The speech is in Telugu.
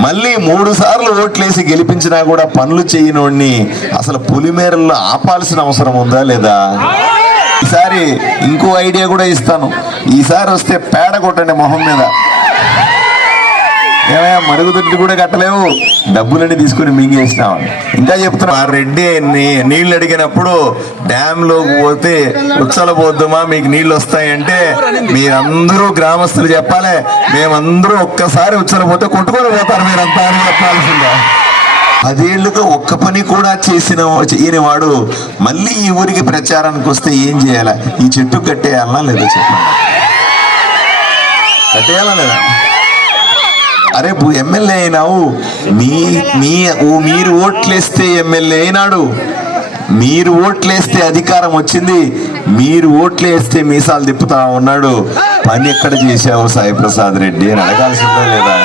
మళ్ళీ మూడు సార్లు ఓట్లేసి గెలిపించినా కూడా పనులు చేయనోడిని అసలు పులిమేరల్లో ఆపాల్సిన అవసరం ఉందా లేదా? ఈసారి ఇంకో ఐడియా కూడా ఇస్తాను. ఈసారి వస్తే పేడ కొట్టండి మొహం మీద. ఏమయ్యా మరుగుదొడ్లు కూడా కట్టలేవు. డబ్బులన్నీ తీసుకుని మింగేసినావు ఇంకా చెప్తున్నా. ఆ రెడ్డి నీ- అడిగినప్పుడు డ్యామ్లోకి పోతే ఉచ్చల పోద్దుమా మీకు నీళ్ళు వస్తాయంటే మీరందరూ గ్రామస్తులు చెప్పాలి. మేమందరూ ఒక్కసారి ఉచ్చల పోతే కొట్టుకొని పోతారు మీరంతా అని చెప్పాల్సిందే. పదేళ్ళుగా ఒక్క పని కూడా చేసిన చేయని వాడు మళ్ళీ ఈ ఊరికి ప్రచారానికి వస్తే ఏం చేయాలా? ఈ చెట్టు కట్టేయాలనా లేదా చెప్పండి. కట్టేయాలా లేదా? అరే బు- ఎమ్మెల్యే అయినావు. మీ మీ ఓ మీరు ఓట్లేస్తే ఎమ్మెల్యే అయినాడు. మీరు ఓట్లేస్తే అధికారం వచ్చింది. మీరు ఓట్లేస్తే మీసాలు తిప్పుతా ఉన్నాడు. పని ఎక్కడ చేశావు సాయి ప్రసాద్ రెడ్డి అని అడగాల్సిందా లేదా?